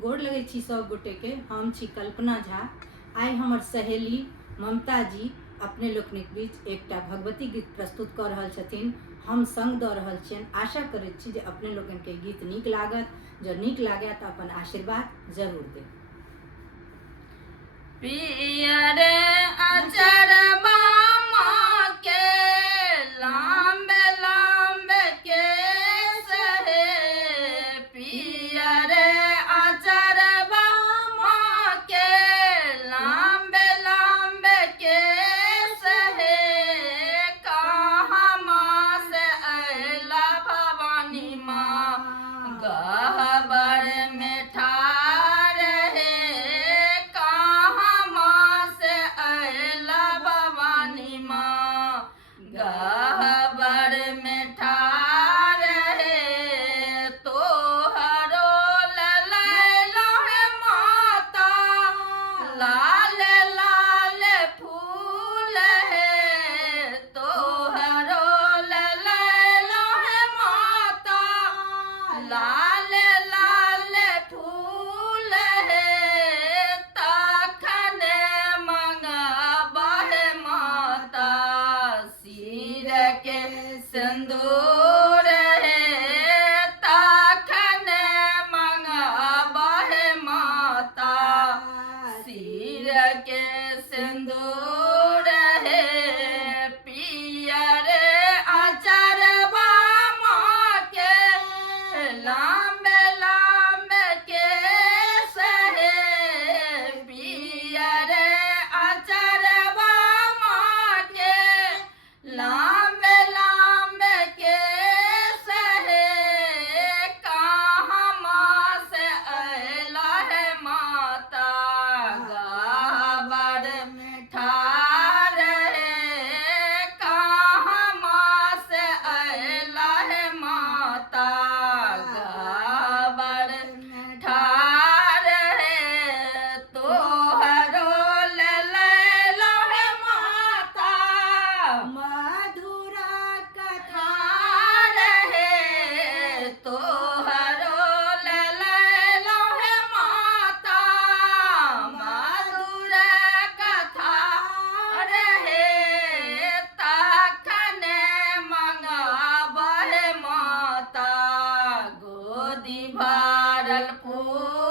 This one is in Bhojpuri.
गोड़ लगे छी सब गोटे के। हम छी कल्पना झा। आई हमर सहेली ममता जी अपने लोकनिक बीच एकटा भगवती गीत प्रस्तुत कर रहल छथिन। हम संग दऽ रहल छियनि। आशा करैत छी जे अपने लोकनि के गीत नीक लागत। जँ नीक लागय तऽ अपन आशीर्वाद जरूर देब। पियर अचरबा माँ के लांबे लांबे केस हे। पियर अचरबा माँ के लांबे लांबे केस हे। कहाँ माँ से अयला भवानी माँ गहबर में ठार हे। गहबर में ठार हे। तोहरो ललैलो हे माता लाल लाल फूल हे। तोहरो ललैलो हे माता लाल लाल फूल हे। तखने मंगबा हे माता सिर के सिंदूर हे। तखने मंगबा हे माता सिर के सिंदूर हे। पियर अचरबा माँ के लांबे लांबे केस हे। पियर अचरबा माँ के लांबे लांबे केस हे। कहाँ माँ से अयला है माता गहबर में ठार हे। कहाँ माँ से अयला है माता गहबर में ठार हे। तोहरो ललैलो है माता मधुरा कथा रहे। तोहरो ललैलो है माता मधुर कथा रहे। तखने मंगबा हे माता गोदी भरल फूल